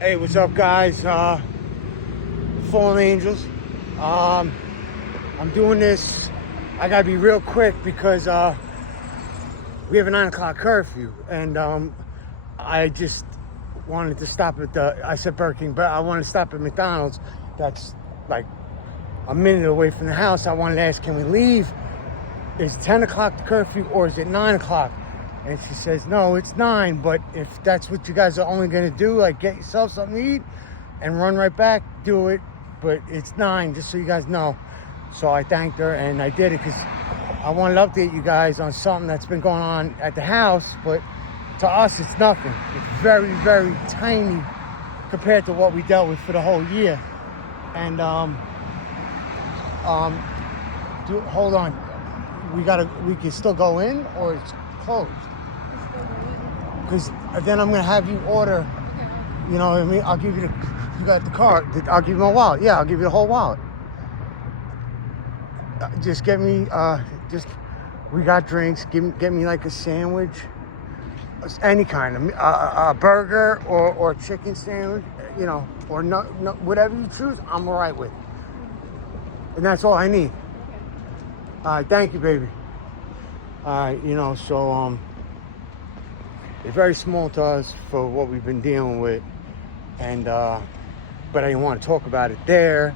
Hey, what's up, guys? Fallen Angels. I'm doing this. I gotta be real quick because we have a 9 o'clock curfew, and I just wanted to stop at I said Burger King, but I wanted to stop at McDonald's. That's like a minute away from the house. I wanted to ask, can we leave? Is 10 o'clock the curfew or is it 9 o'clock? And she says, no, it's 9, but if that's what you guys are only gonna do, like get yourself something to eat and run right back, do it. But it's 9, just so you guys know. So I thanked her and I did it because I wanted to update you guys on something that's been going on at the house, but to us, it's nothing. It's very, very tiny compared to what we dealt with for the whole year. And hold on. We can still go in, or it's closed? Because then I'm gonna have you order. You know what I mean? I'll give you you got the card. I'll give you my wallet. Yeah, I'll give you the whole wallet. Just get me. We got drinks. Get me like a sandwich, any kind of a burger or chicken sandwich. You know, or no, whatever you choose, I'm all right with. And that's all I need. Thank you, baby. You know, so it's very small to us for what we've been dealing with, and but I didn't want to talk about it there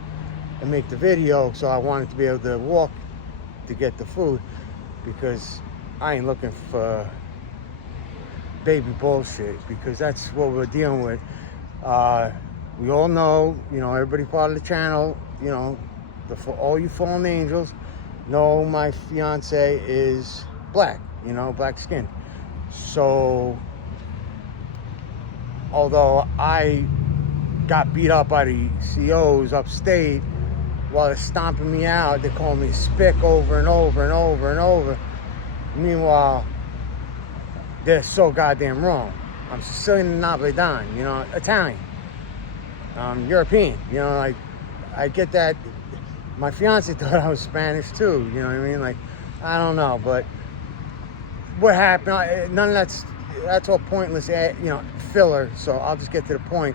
and make the video, so I wanted to be able to walk to get the food, because I ain't looking for baby bullshit, because that's what we're dealing with. We all know, you know, everybody part of the channel, you know, for all you fallen angels, know my fiance is black, you know, black skin. So although I got beat up by the COs upstate while they're stomping me out, they're calling me spick over and over and over and over. Meanwhile, they're so goddamn wrong. I'm Sicilian and Napoletan, you know, Italian, European, you know, like, I get that. My fiance thought I was Spanish too, you know what I mean? Like, I don't know, but what happened, none of that's all pointless, you know, filler, so I'll just get to the point.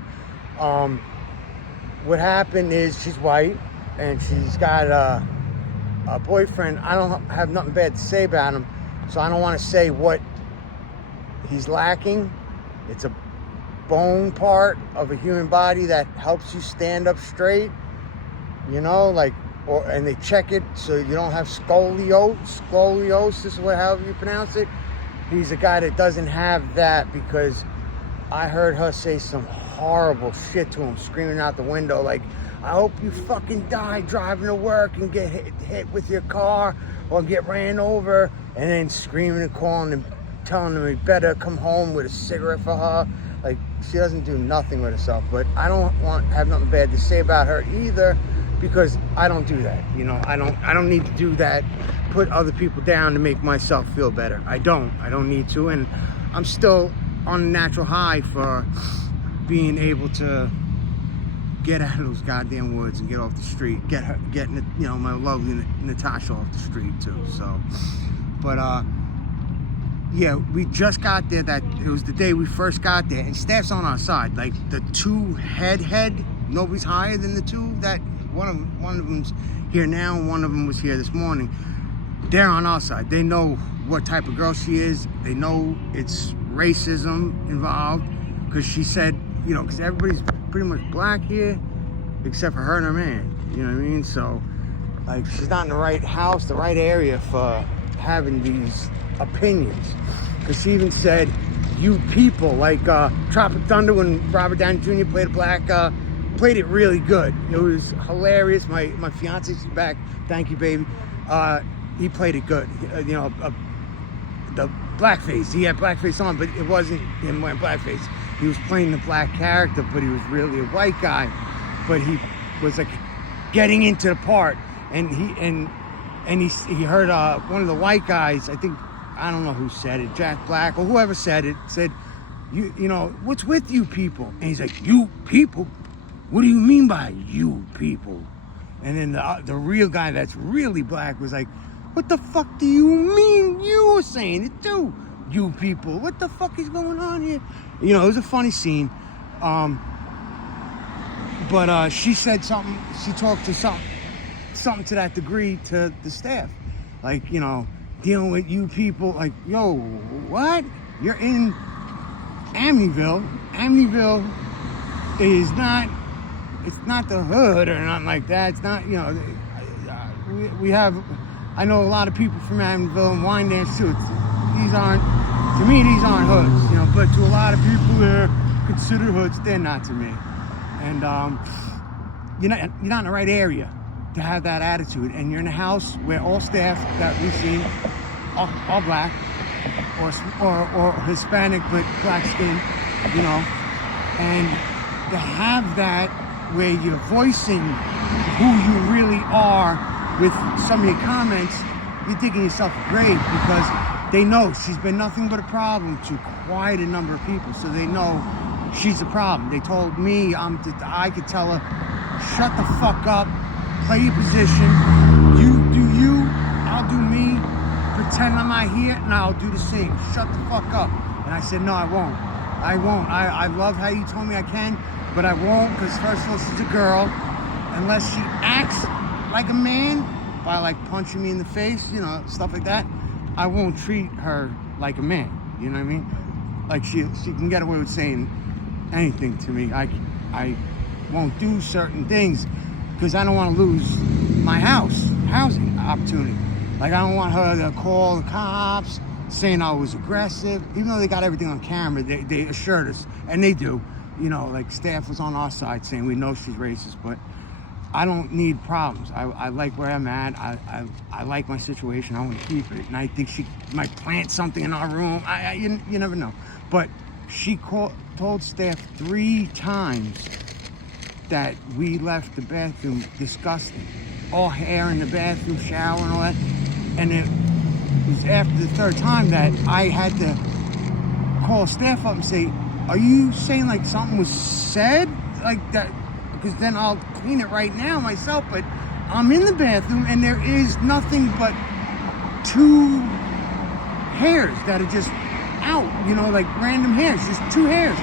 What happened is she's white, and she's got a boyfriend. I don't have nothing bad to say about him, so I don't want to say what he's lacking. It's a bone part of a human body that helps you stand up straight, you know, like, and they check it so you don't have scoliosis, or however you pronounce it. He's a guy that doesn't have that, because I heard her say some horrible shit to him, screaming out the window, like, I hope you fucking die driving to work and get hit with your car or get ran over, and then screaming and calling and telling him he better come home with a cigarette for her. Like, she doesn't do nothing with herself, but I don't have nothing bad to say about her either, because I don't do that. You know, I don't need to do that, put other people down to make myself feel better. I don't need to, and I'm still on a natural high for being able to get out of those goddamn woods and get off the street, getting you know, my lovely Natasha off the street too. So, but yeah, we just got there. That it was the day we first got there, and staff's on our side. Like, the two head, nobody's higher than the two. That one of them's here now, and one of them was here this morning. They're on our side. They know what type of girl she is. They know it's racism involved, because she said, you know, because everybody's pretty much black here except for her and her man. You know what I mean? So, like, she's not in the right house, the right area for having these opinions. Because she even said, you people, like Tropic Thunder, when Robert Downey Jr. played a black, played it really good. It was hilarious. My fiance's back. Thank you, baby. He played it good. You know, the blackface. He had blackface on, but it wasn't him wearing blackface. He was playing the black character, but he was really a white guy. But he was like getting into the part, and he heard one of the white guys, I don't know who said it, Jack Black or whoever said it, said, you know, what's with you people? And he's like, you people? What do you mean by you people? And then the real guy that's really black was like, what the fuck do you mean? You were saying it too, you people. What the fuck is going on here? You know, it was a funny scene. But she said something. She talked to something to that degree to the staff, like, you know, dealing with you people. Like, yo, what? You're in Amityville. Amityville is not. It's not the hood or nothing like that. It's not, you know. We have. I know a lot of people from Amityville and Wyandanch too. These aren't. To me, these aren't hoods, you know. But to a lot of people who are considered hoods, they're not to me. And you're not in the right area to have that attitude. And you're in a house where all staff that we've seen are black or Hispanic but black skin, you know. And to have that where you're voicing who you really are with some of your comments, you're digging yourself a grave, because they know she's been nothing but a problem to quite a number of people. So they know she's a problem. They told me I could tell her, shut the fuck up, play your position, you do you, I'll do me, pretend I'm not here, and I'll do the same. Shut the fuck up. And I said, no, I won't. I love how you told me I can, but I won't, because first of all, she's a girl. Unless she acts like a man by like punching me in the face, you know, stuff like that, I won't treat her like a man. You know what I mean? Like she can get away with saying anything to me. I won't do certain things because I don't want to lose my housing opportunity. Like, I don't want her to call the cops saying I was aggressive, even though they got everything on camera. They assured us, and they do. You know, like, staff was on our side saying we know she's racist, but I don't need problems. I like where I'm at. I like my situation. I want to keep it. And I think she might plant something in our room. You never know. But she told staff 3 times that we left the bathroom disgusting. All hair in the bathroom, shower and all that. And it was after the 3rd time that I had to call staff up and say, are you saying like something was said like that? Because then I'll clean it right now myself. But I'm in the bathroom and there is nothing but 2 hairs that are just out, you know, like random hairs. Just 2 hairs,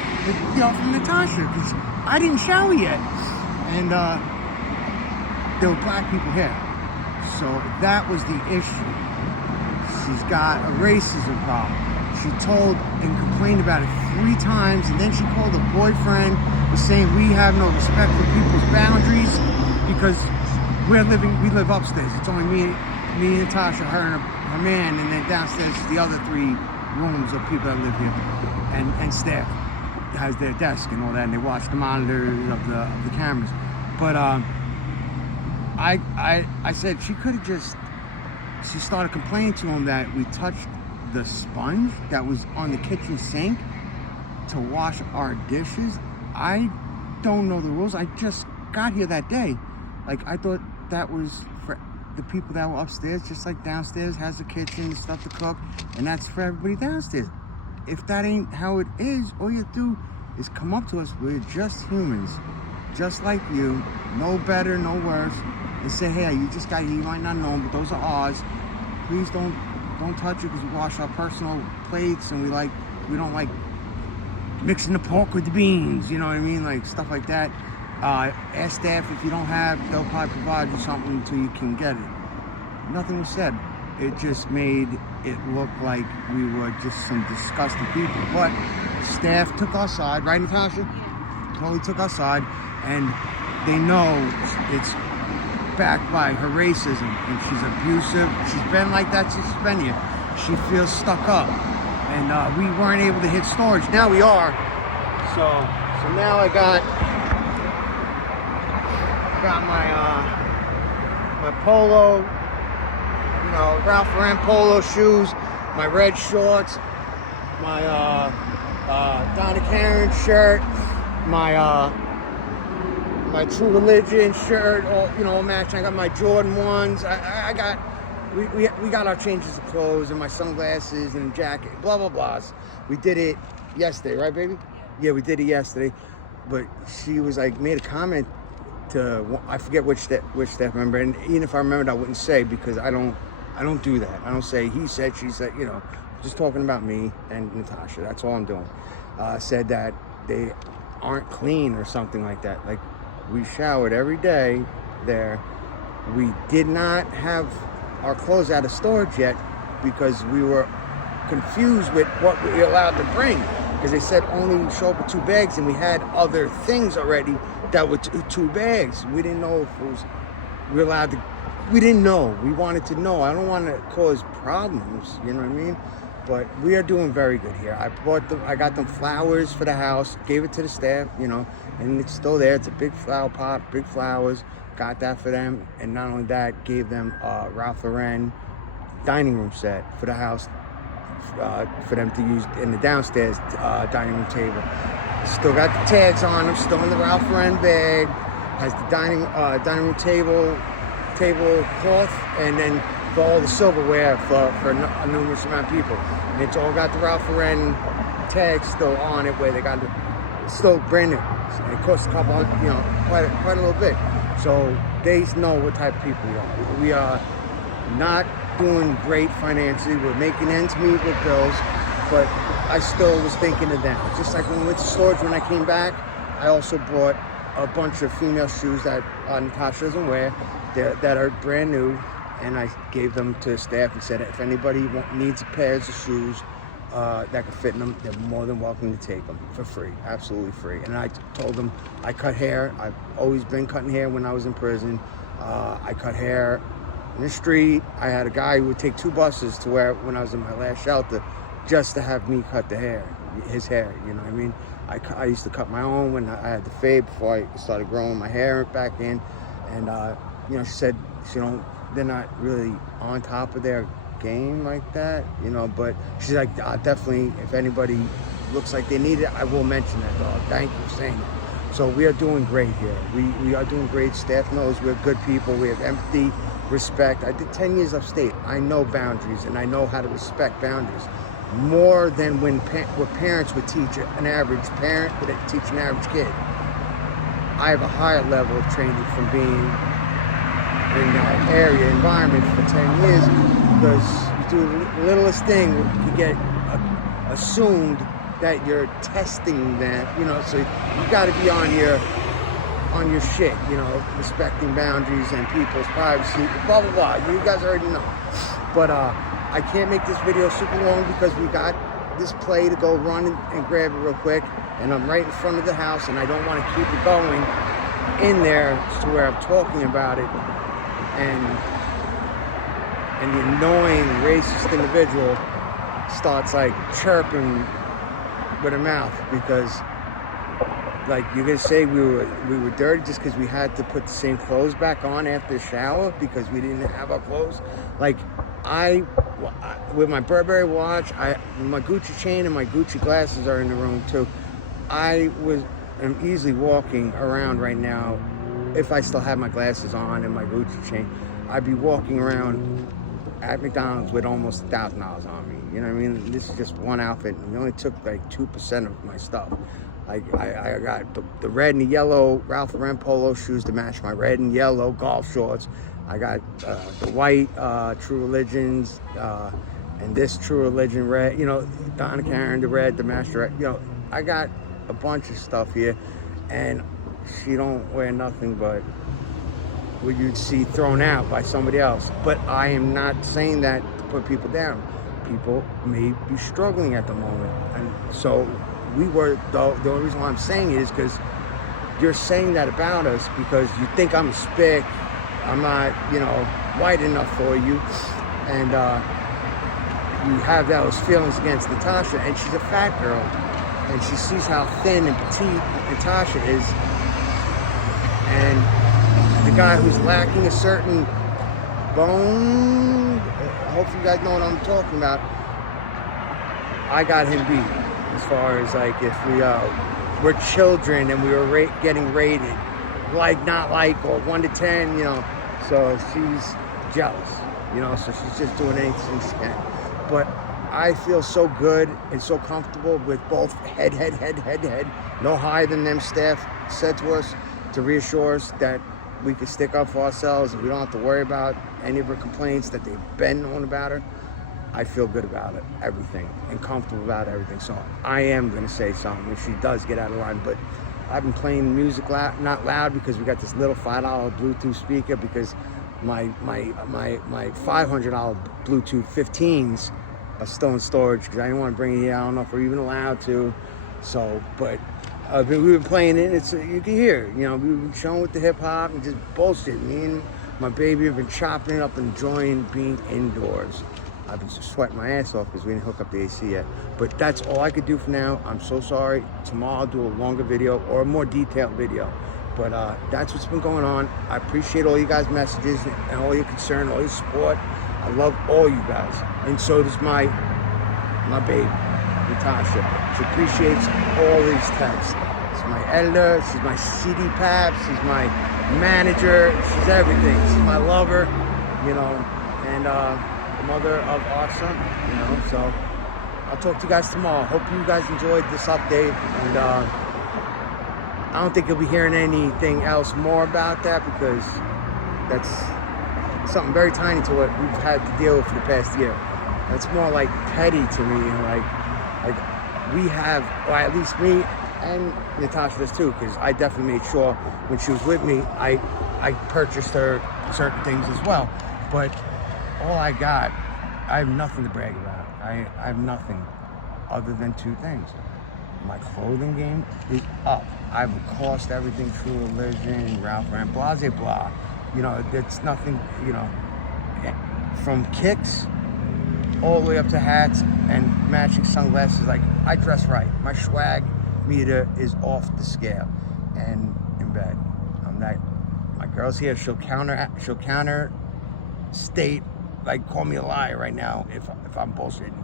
you know, from Natasha, because I didn't shower yet. And there were black people here. So that was the issue. She's got a racism problem. She told and complained about it 3 times, and then she called her boyfriend, was saying we have no respect for people's boundaries because we live upstairs. It's only me, Natasha, her and her man, and then downstairs is the other 3 rooms of people that live here, and staff has their desk and all that, and they watch the monitors of the cameras. But I said she could have just. She started complaining to him that we touched the sponge that was on the kitchen sink to wash our dishes. I don't know the rules. I just got here that day. Like, I thought that was for the people that were upstairs, just like downstairs has a kitchen, stuff to cook, and that's for everybody downstairs. If that ain't how it is, all you do is come up to us. We're just humans, just like you, no better, no worse, and say, hey, you just got here, you might not know them, but those are ours. Please don't touch it, because we wash our personal plates, and we don't like mixing the pork with the beans, you know what I mean? Like, stuff like that. Ask staff if you don't have, they'll probably provide you something until you can get it. Nothing was said. It just made it look like we were just some disgusting people. But staff took our side, right, Natasha? Totally took our side, and they know it's backed by her racism, and she's abusive. She's been like that since she's been here. She feels stuck up, and we weren't able to hit storage. Now we are. So now I got my polo, you know, Ralph Lauren polo shoes, my red shorts, my Donna Karen shirt, my True Religion shirt, all, you know, matching. I got my Jordan 1s. We got our changes of clothes and my sunglasses and jacket, blah blah blahs. We did it yesterday, right, baby? Yeah, we did it yesterday. But she was like, made a comment to, I forget which staff member, and even if I remembered, I wouldn't say, because I don't do that. I don't say he said, she said, you know, just talking about me and Natasha. That's all I'm doing. Said that they aren't clean or something like that. Like, We showered every day there. We did not have our clothes out of storage yet because we were confused with what we were allowed to bring, because they said only show up with 2 bags, and we had other things already that were 2 bags. We didn't know if it was we were allowed to. We didn't know. We wanted to know. I don't want to cause problems, you know what I mean? But we are doing very good here. I got them flowers for the house, gave it to the staff, you know, and it's still there. It's a big flower pot, big flowers. Got that for them, and not only that, gave them Ralph Lauren dining room set for the house, for them to use in the downstairs dining room table. Still got the tags on them, still in the Ralph Lauren bag. Has the dining room tablecloth, and then for all the silverware for a numerous amount of people. And it's all got the Ralph Lauren tag still on it, where they got it's still brand new. It costs a couple, you know, quite a little bit. So they know what type of people we are. We are not doing great financially. We're making ends meet with bills, but I still was thinking of them. Just like when we went to storage when I came back, I also brought a bunch of female shoes that Natasha doesn't wear, that are brand new, and I gave them to staff and said, if anybody needs pairs of shoes that could fit in them, they're more than welcome to take them for free, absolutely free. And I told them I cut hair. I've always been cutting hair when I was in prison. I cut hair in the street. I had a guy who would take 2 buses to where, when I was in my last shelter, just to have me cut his hair, you know what I mean? I used to cut my own when I had the fade before I started growing my hair back in. And, you know, she said, they're not really on top of their game like that, you know, but she's like, definitely, if anybody looks like they need it, I will mention that, dog. Thank you for saying it. So we are doing great here. We are doing great. Staff knows we're good people. We have empathy, respect. I did 10 years upstate. I know boundaries, and I know how to respect boundaries more than what parents would teach an average parent would teach an average kid. I have a higher level of training from being in that area environment for 10 years, because you do the littlest thing, you get assumed that you're testing them, you know, so you got to be on your shit, you know, respecting boundaries and people's privacy, blah blah blah. You guys already know. But I can't make this video super long because we got this play to go run and grab it real quick, and I'm right in front of the house, and I don't want to keep it going in there to where I'm talking about it, and the annoying racist individual starts like chirping with her mouth, because like you're gonna say we were dirty just because we had to put the same clothes back on after the shower because we didn't have our clothes. Like with my Burberry watch, my Gucci chain and my Gucci glasses are in the room too. I'm easily walking around right now, if I still have my glasses on and my Gucci chain, I'd be walking around at McDonald's with almost $1,000 on me. You know what I mean? This is just one outfit, and we only took like 2% of my stuff. I got the red and the yellow Ralph Lauren polo shoes to match my red and yellow golf shorts. I got the white True Religions and this True Religion red, you know, Donna Karen, the red, the Master red. You know, I got a bunch of stuff here, and she don't wear nothing but what you'd see thrown out by somebody else. But I am not saying that to put people down. People may be struggling at the moment, and so we were. The only reason why I'm saying it is because you're saying that about us because you think I'm a spick. I'm not, you know, white enough for you, and you have those feelings against Natasha, and she's a fat girl, and she sees how thin and petite Natasha is, and the guy who's lacking a certain bone, hopefully you guys know what I'm talking about, I got him beat as far as like if we're children and we were getting rated like, not like, or 1 to 10, you know, so she's jealous, you know, so she's just doing anything she can. But I feel so good and so comfortable with both head, no higher than them staff said to us, to reassure us that we can stick up for ourselves and we don't have to worry about any of her complaints that they've been on about her. I feel good about it, everything, and comfortable about everything. So I am going to say something if she does get out of line, but I've been playing music not loud because we got this little $5 Bluetooth speaker because my $500 Bluetooth 15s are still in storage because I didn't want to bring it here. I don't know if we're even allowed to. So, but we've been playing it. It's you can hear, you know, we've been showing with the hip hop and just bullshit. Me and my baby have been chopping it up, enjoying being indoors. I've been sweating my ass off because we didn't hook up the AC yet. But that's all I could do for now. I'm so sorry. Tomorrow I'll do a longer video or a more detailed video. But that's what's been going on. I appreciate all you guys' messages and all your concern, all your support. I love all you guys. And so does my baby, Natasha. She appreciates all these texts. She's my editor. She's my CD pap. She's my manager. She's everything. She's my lover, you know. And mother of our son, you know. So I'll talk to you guys tomorrow. Hope you guys enjoyed this update, and I don't think you'll be hearing anything else more about that because that's something very tiny to what we've had to deal with for the past year. That's more like petty to me, and like we have, or at least me and Natasha does too, because I definitely made sure when she was with me, I purchased her certain things as well. But all I have nothing to brag about. I have nothing other than two things. My clothing game is up. I've cost everything, True Religion, Ralph Lauren, blah, blah, blah. You know, it's nothing, you know, from kicks all the way up to hats and matching sunglasses. Like, I dress right. My swag meter is off the scale and in bed. I'm not, my girl's here, she'll counter state, like, call me a liar right now if I'm bullshitting.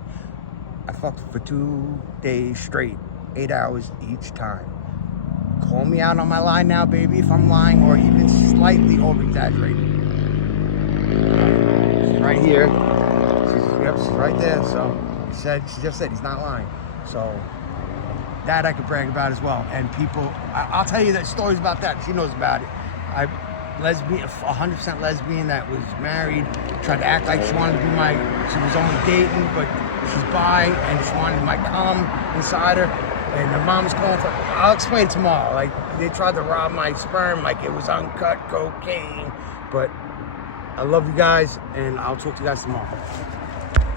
I fucked for 2 days straight, 8 hours each time. Call me out on my lie now, baby, if I'm lying or even slightly over-exaggerating. She's right here. She's right there. So she just said he's not lying. So that I could brag about as well. And people, I'll tell you that stories about that. She knows about it. Lesbian, 100% lesbian that was married, tried to act like she wanted to be she was only dating, but she's bi, and she wanted my cum inside her, and her mom was calling for, I'll explain tomorrow, like, they tried to rob my sperm like it was uncut cocaine, but I love you guys, and I'll talk to you guys tomorrow.